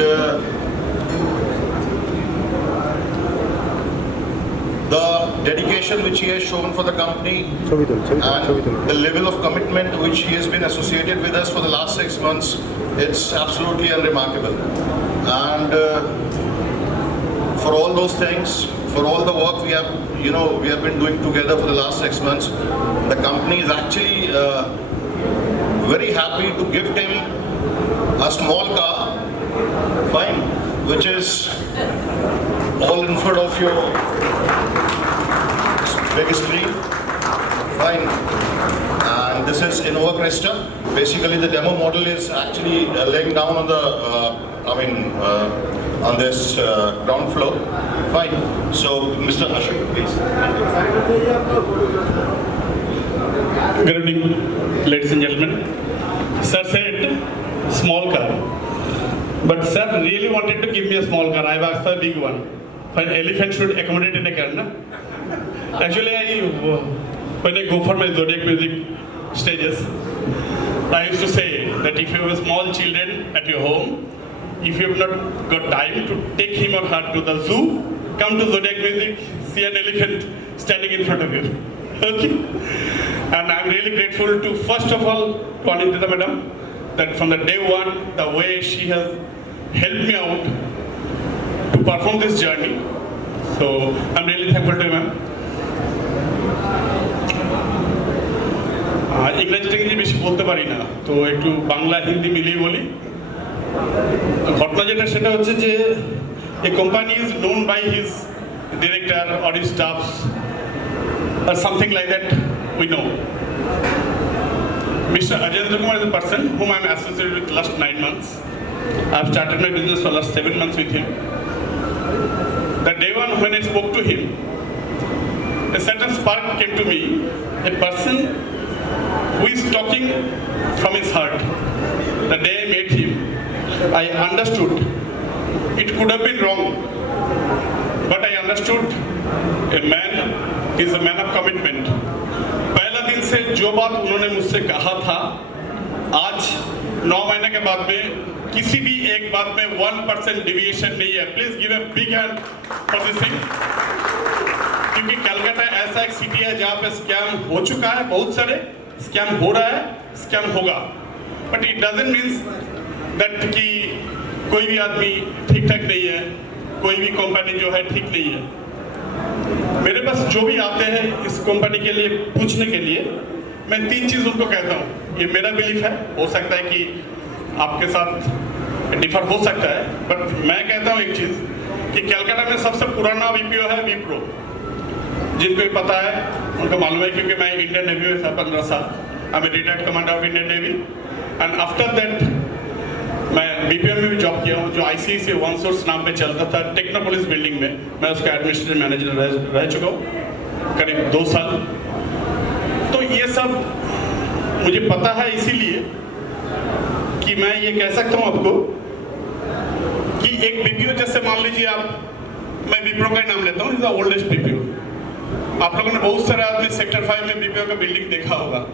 and the dedication which he has shown for the company and the level of commitment which he has been associated with us for the last 6 months, it's absolutely unremarkable. And for all those things, for all the work we have, we have been doing together for the last 6 months, the company is actually very happy to gift him a small car, fine, which is all in front of your big screen, fine. And this is Innova Cresta. Basically, the demo model is actually laying down on the, on this ground floor, fine. So, Mr. Ashok, please. Good evening, ladies and gentlemen. Sir said small car, but sir really wanted to give me a small car. I've asked for a big one. For an elephant should accommodate in a car, na? Actually, when I go for my Zodiac music stages, I used to say that if you have small children at your home, if you have not got time to take him or her to the zoo, come to Zodiac music, see an elephant standing in front of you. Okay? And I'm really grateful to, first of all, to Anindita madam, that from the day one, the way she has helped me out to perform this journey. So I'm really thankful to you, ma'am. English tangy बेशी बोलते पारी ना तो एक to Bangla Hindi मिली बोली घटना जेटा सेटा होच्छे जे a company is known by his director or his staffs or something like that we know. Mr. Ajendra Kumar is a person whom I am associated with last 9 months. I have started my business for last 7 months with him. The day one when I spoke to him, a certain spark came to me, a person who is talking from his heart. The day I met him, I understood. It could have been wrong, but I understood a man is a man of commitment. पहला दिन से जो बात उन्होंने मुझसे कहा था, आज 9 महीने के बाद में किसी भी एक बात में 1% डिविएशन नहीं है. Please give a big hand for this thing. क्योंकि कलकत्ता ऐसा एक सिटी है जहाँ पे स्कैम हो चुका है, बहुत सारे स्कैम हो रहा है, स्कैम होगा. But it doesn't mean that कि कोई भी आदमी ठीक ठाक नहीं है, कोई भी कंपनी जो है ठीक नहीं है. मेरे पास जो भी आते हैं इस कंपनी के लिए पूछने के लिए, मैं 3 चीज़ उनको कहता हूँ. ये मेरा बिलीफ है, हो सकता है कि आपके साथ डिफर हो सकता है, बट मैं कहता हूँ एक चीज़ कि कलकत्ता में सबसे पुराना वीपीओ है विप्रो. जिनको पता है उनको मालूम है क्योंकि मैं इंडियन नेवी में था 15 साल. I am retired commander of Indian navy and after that मैं बीपीएम में भी जॉब किया हूँ जो आईसीआईसीआई वन सोर्स नाम पे चलता था टेक्नोपोलिस बिल्डिंग में. मैं उसका एडमिनिस्ट्रेटिव मैनेजर रह चुका हूँ करीब 2 साल. तो ये सब मुझे पता है, इसीलिए कि मैं ये कह सकता हूँ आपको कि एक बीपीओ जैसे मान लीजिए आप, मैं विप्रो का नाम लेता हूँ, इज द ओल्डेस्ट बीपीओ. आप लोगों ने बहुत सारे आदमी सेक्टर 5 में बीपीओ का बिल्डिंग देखा होगा.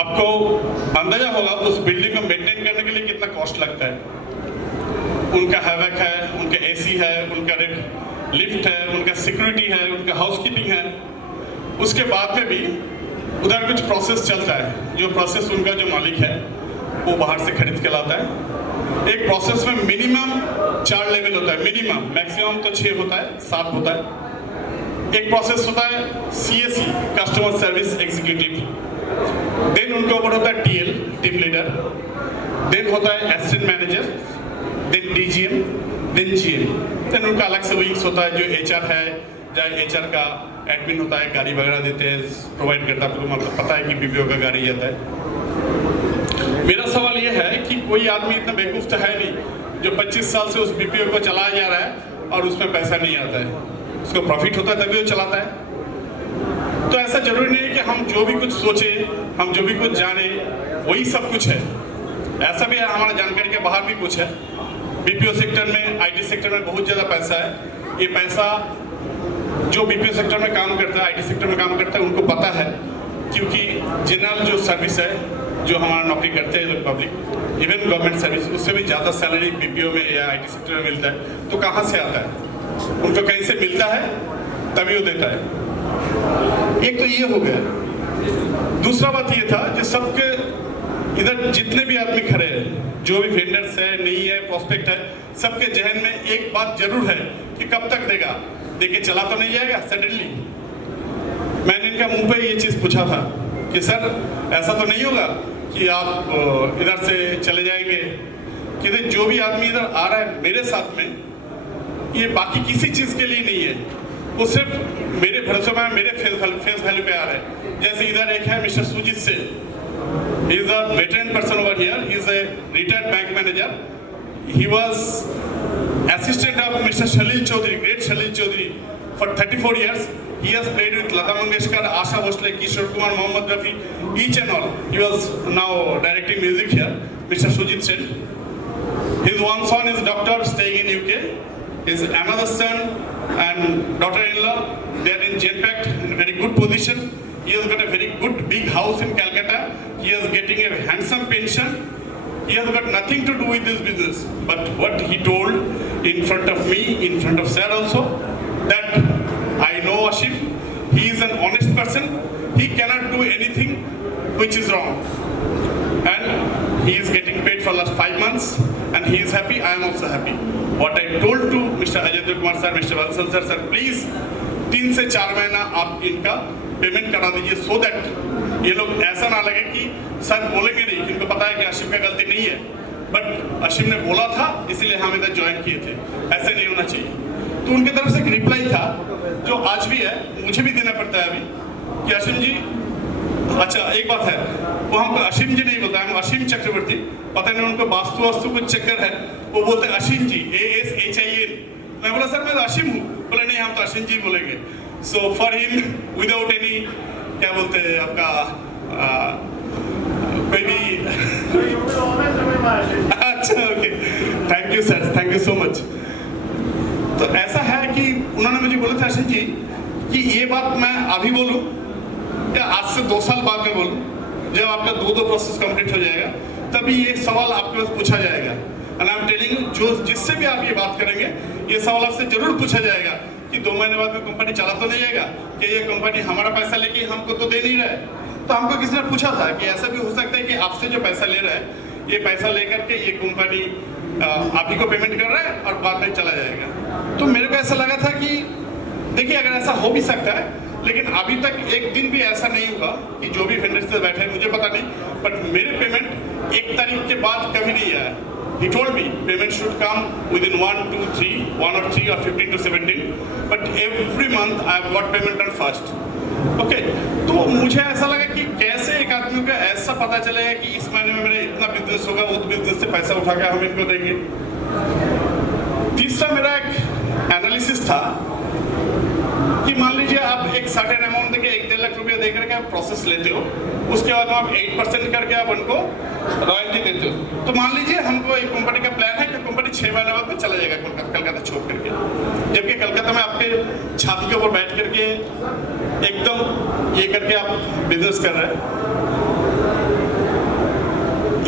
आपको अंदाजा होगा उस बिल्डिंग को मेंटेन करने के लिए कितना कॉस्ट लगता है. उनका हैवक है, उनका एसी है, उनका लिफ्ट है, उनका सिक्योरिटी है, उनका हाउसकीपिंग है. उसके बाद में भी उधर कुछ प्रोसेस चलता है. जो प्रोसेस उनका जो मालिक है वो बाहर से खरीद के लाता है. एक प्रोसेस में मिनिमम 4 लेवल होता है, मिनिमम. मैक्सिमम तो 6 होता है, 7 होता है. एक प्रोसेस होता है CSE, customer service executive. Then उनके ऊपर होता है TL, टीम लीडर. देन होता है assistant manager, then DGM, then GM. Then उनका अलग से विंग्स होता है जो HR है, जहाँ HR का एडमिन होता है, गाड़ी वगैरह देते हैं, प्रोवाइड करता है. आपको मतलब पता है कि BPO का गाड़ी जाता है. मेरा सवाल ये है कि कोई आदमी इतना बेवकूफ़ तो है नहीं जो 25 साल से उस BPO को चलाया जा रहा है और उसमें पैसा नहीं आता है. उसको प्रॉफिट होता है तभी वो चलाता है. तो ऐसा जरूरी नहीं है कि हम जो भी कुछ सोचे, हम जो भी कुछ जाने वही सब कुछ है. ऐसा भी है हमारा जानकारी के बाहर भी कुछ है. बीपीओ सेक्टर में, IT सेक्टर में बहुत ज़्यादा पैसा है. ये पैसा जो बीपीओ सेक्टर में काम करता है, IT सेक्टर में काम करता है, उनको पता है. क्योंकि जनरल जो सर्विस है जो हमारा नौकरी करते हैं लोग पब्लिक, इवन गवर्नमेंट सर्विस, उससे भी ज़्यादा सैलरी बीपीओ में या आईटी सेक्टर में मिलता है, तो कहाँ से आता है? उनको कहीं से मिलता है तभी वो देता है। एक तो ये हो गया। दूसरा बात ये था कि सबके इधर जितने भी आदमी खड़े हैं, जो भी वेंडर्स है, नहीं है, प्रोस्पेक्ट है, सबके जहन में एक बात जरूर है कि कब तक देगा, देके चला तो नहीं जाएगा सडनली। मैंने इनका मुंह पे ये चीज़ पूछा था कि सर ऐसा तो नहीं होगा कि आप इधर से चले जाएंगे, कि जो भी आदमी इधर आ रहा है मेरे साथ में, ये बाकी किसी चीज़ के लिए नहीं है, वो सिर्फ मेरे भरोसे में, मेरे फेस वैल्यू पे आ रहा है। जैसे इधर एक है मिस्टर सुजीत से, he is a veteran person over here, he is a retired bank manager, he was assistant of Mr. Shalil Chaudhary, great Shalil Chaudhary for 34 years. He has played with Lata Mangeshkar, Asha Bhosle, Kishore Kumar, Mohammad Rafi, each and all. He was now directing music here, Mr. Sujit Sen. His one son is doctor staying in UK. His another son and daughter-in-law, they are in JPAC, in a very good position. He has got a very good big house in Calcutta. He is getting a handsome pension. He has got nothing to do with this business. But what he told in front of me, in front of Sir also, that I know Ashim, he is an honest person. He cannot do anything which is wrong. And he is getting paid for last 5 months and he is happy, I am also happy. What I told to Mr. Ajay Kumar sir, Mr. Vansal sir, sir, please 3 से 4 महीना आप इनका payment करा दीजिए, so that ये लोग ऐसा ना लगे कि सर बोलेंगे नहीं, इनको पता है कि अशीम का गलती नहीं है, बट अशीम ने बोला था इसलिए हम इधर ज्वाइन किए थे, ऐसे नहीं होना चाहिए। तो उनकी तरफ से एक रिप्लाई था जो आज भी है, मुझे भी देना पड़ता है अभी, कि अशीम जी, अच्छा एक बात है, वो हमको अशीम जी नहीं बोलता है, हम अशीम चक्रवर्ती, पता नहीं उनको वास्तु कुछ चक्कर है, वो बोलते हैं अशीम जी, ASHIN। मैं बोला सर मैं तो अशीम हूँ, बोले नहीं हम तो अशीम जी बोलेंगे। So for him without any, क्या बोलते हैं आपका कोई भी अच्छा okay, thank you sir, thank you so much. तो ऐसा है कि उन्होंने मुझे बोला था अशीम जी कि ये बात मैं अभी बोलूँ या आज से 2 साल बाद में बोलूँ, जब आपका 2 प्रोसेस कंप्लीट हो जाएगा तभी ये सवाल आपके पास पूछा जाएगा। And I am telling you, जो जिससे भी आप ये बात करेंगे ये सवाल आपसे जरूर पूछा जाएगा कि 2 महीने बाद में कंपनी चला तो नहीं जाएगा, कि ये कंपनी हमारा पैसा लेके हमको तो दे नहीं रहा है। तो हमको किसी ने पूछा था कि ऐसा भी हो सकता है कि आपसे जो पैसा ले रहा है, ये पैसा लेकर के ये कंपनी आप ही को पेमेंट कर रहा है और बाद में चला जाएगा। तो मेरे को ऐसा लगा था कि देखिए अगर ऐसा हो भी सकता है, लेकिन अभी तक एक दिन भी ऐसा नहीं हुआ कि जो भी वेंडर्स से बैठे हैं, मुझे पता नहीं, बट मेरे पेमेंट 1 तारीख के बाद कभी नहीं आया। He told me payment should come within 1 or 3 or 15 to 17, but every month I have got payment on first. Okay, तो मुझे ऐसा लगा कि कैसे एक आदमी को ऐसा पता चलेगा कि इस महीने में मेरा इतना बिजनेस होगा, उस बिजनेस से पैसा उठा के हम इनको देंगे। तीसरा मेरा एक एनालिसिस था कि मान लीजिए आप एक सर्टेन अमाउंट देके 1-1.5 लाख रुपया दे करके आप प्रोसेस लेते हो, उसके बाद आप 8% करके आप उनको रॉयल्टी देते हो। तो मान लीजिए हमको एक कंपनी का प्लान है कि कंपनी 6 महीने बाद में चला जाएगा कलकत्ता छोड़ करके, जबकि कलकत्ता में आपके छाती के ऊपर बैठ करके एकदम ये करके आप बिजनेस कर रहे हैं।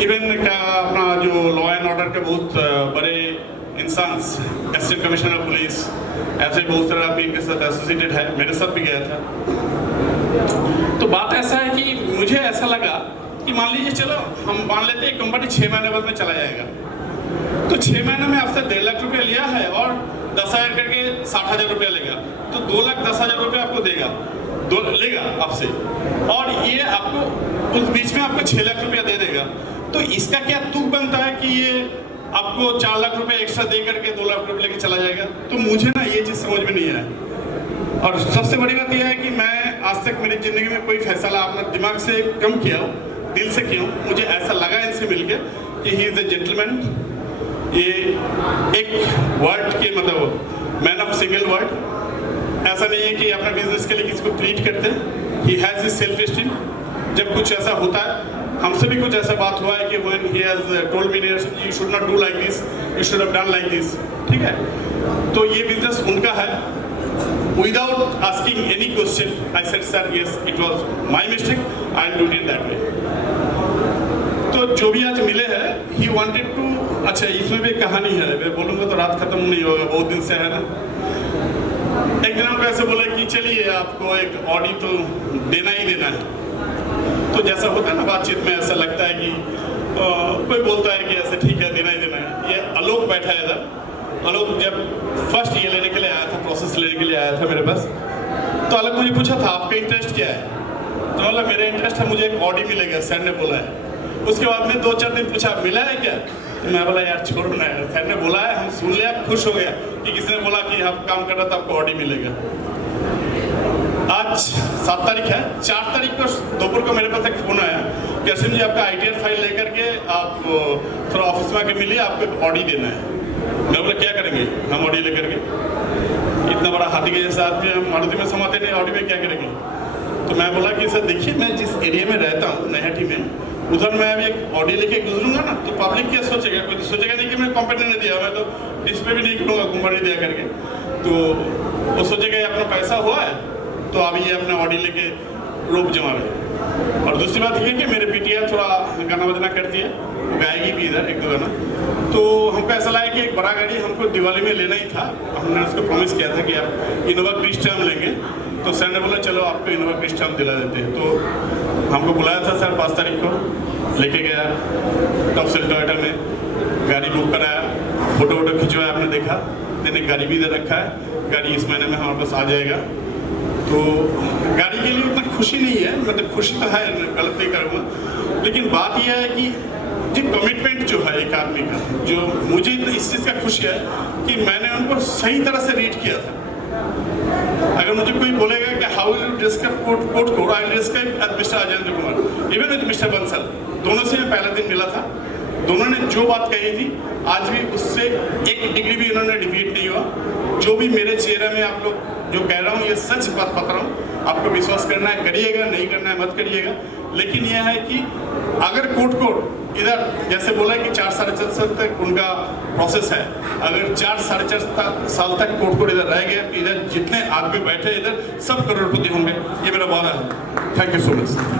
इवन क्या अपना जो लॉ एंड ऑर्डर के बहुत बड़े इंसान, असिस्टेंट कमिश्नर पुलिस, ऐसे बहुत सारे आदमी इनके साथ एसोसिएटेड है, मेरे साथ भी गया था। तो बात ऐसा है कि मुझे ऐसा लगा कि मान लीजिए चलो हम मान लेते हैं कंपनी 6 महीने बाद में चला जाएगा, तो 6 महीने में आपसे 1.5 लाख रुपया लिया है और 10,000 करके 60,000 रुपया लेगा, तो 2,10,000 रुपया आपको लेगा आपसे, और ये आपको उस बीच में आपको 6 लाख रुपया दे देगा। तो इसका क्या तुक बनता है कि ये आपको 4 लाख रुपया एक्स्ट्रा दे करके 2 लाख रुपये लेके चला जाएगा? तो मुझे ना ये चीज़ समझ में नहीं आया। और सबसे बड़ी बात यह है कि मैं आज तक मेरी ज़िंदगी में कोई फैसला अपना दिमाग से कम किया हो, दिल से किया हूँ। मुझे ऐसा लगा इनसे मिलके कि ही इज़ ए जेंटलमैन। ये एक वर्ड के मतलब मैन ऑफ सिंगल वर्ड, ऐसा नहीं है कि अपना बिजनेस के लिए किसी को ट्रीट करते हैं। He has his self esteem. जब कुछ ऐसा होता है, हमसे भी कुछ ऐसा बात हुआ है कि when he has told me you should not do like this, you should have done like this, ठीक है? तो ये बिजनेस उनका है। Without asking any question, I said, sir, yes, it was my mistake. I'll do it that way. जो भी आज मिले हैं ही वांटेड टू, अच्छा इसमें भी कहानी है, मैं बोलूँगा तो रात खत्म नहीं होगा, बहुत दिन से है ना। एक दिन हमको ऐसे बोले कि चलिए आपको एक ऑडी तो देना ही देना है। तो जैसा होता है ना बातचीत में, ऐसा लगता है कि कोई बोलता है कि ऐसे ठीक है देना ही देना है। ये आलोक बैठा है इधर। आलोक जब फर्स्ट ये लेने के लिए आया था, प्रोसेस लेने के लिए आया था मेरे पास, तो आलोक मुझे पूछा था आपका इंटरेस्ट क्या है। तो मतलब मेरा इंटरेस्ट है, मुझे एक ऑडी मिलेगा, सर ने बोला है। उसके बाद में 2-4 दिन पूछा मिला है क्या, तो मैं बोला यार छोड़ ना यार, सर ने बोला है, हम सुन लिया, खुश हो गया कि किसी ने बोला कि आप काम कर रहा था आपको ऑडी मिलेगा। आज 7 तारीख है, 4 तारीख को दोपहर को मेरे पास एक फ़ोन आया कि असीम जी आपका ITR फाइल लेकर के आप थोड़ा ऑफिस में आके मिलिए, आपको एक ऑडी देना है। मैं बोला क्या करेंगे हम ऑडी लेकर के, इतना बड़ा हाथी के जैसा आदमी हम मारुति में समाते नहीं, ऑडी में क्या करेंगे। तो मैं बोला कि सर देखिए मैं जिस एरिया में रहता हूँ नैहाटी में, उधर मैं अभी एक ऑडी लेके गुजरूंगा ना तो पब्लिक क्या सोचेगा, कोई तो सोचेगा नहीं कि मैं कंपनी ने दिया, मैं तो डिस्प्ले भी नहीं करूँगा कंपनी दिया करके, तो वो सोचेगा ये अपना पैसा हुआ है तो अभी ये अपना ऑडी लेके रोप जमा रहे। और दूसरी बात ये है कि मेरे बिटिया थोड़ा गाना बजना करती है, वो गाएगी भी इधर 1-2 गाना, तो हमको ऐसा लगा कि एक बड़ा गाड़ी हमको दिवाली में लेना ही था। हमने उसको प्रॉमिस किया था कि आप इनोवा क्रिस्टा लेंगे, तो सर ने बोला चलो आपको इनोवा क्रिस्टा दिला देते हैं। तो हमको बुलाया था सर 5 तारीख को, लेके गया टॉप सेल टोयोटा में, गाड़ी बुक कराया, फोटो वोटो खिंचवाया, आपने देखा, मैंने गाड़ी भी दे रखा है, गाड़ी इस महीने में हमारे पास आ जाएगा। तो गाड़ी के लिए उतना खुशी नहीं है, मतलब खुशी तो है, गलत नहीं करूँगा, लेकिन बात यह है कि जो कमिटमेंट जो है एक आदमी का, जो मुझे इस चीज़ का खुशी है कि मैंने उनको सही तरह से रीड किया था। अगर मुझे कोई बोलेगा कि how will you describe code, I will describe as mister Ajendra Kumar, even with mister Bansal. दोनों से मैं पहले दिन मिला था, दोनों ने जो बात कही थी आज भी उससे 1 डिग्री भी उन्होंने डिबेट नहीं हुआ। जो भी मेरे चेहरे में आप लोग जो कह रहा हूँ ये सच बात बता रहा हूँ, आपको विश्वास करना है करिएगा, नहीं करना है मत करिएगा। लेकिन यह है कि अगर कोर्ट इधर जैसे बोला कि 4-4.5 साल तक उनका प्रोसेस है, अगर 4-4.5 साल तक कोर्ट इधर रह गया, इधर जितने आदमी बैठे इधर सब करोड़पति होंगे, ये मेरा वादा है। Thank you so much.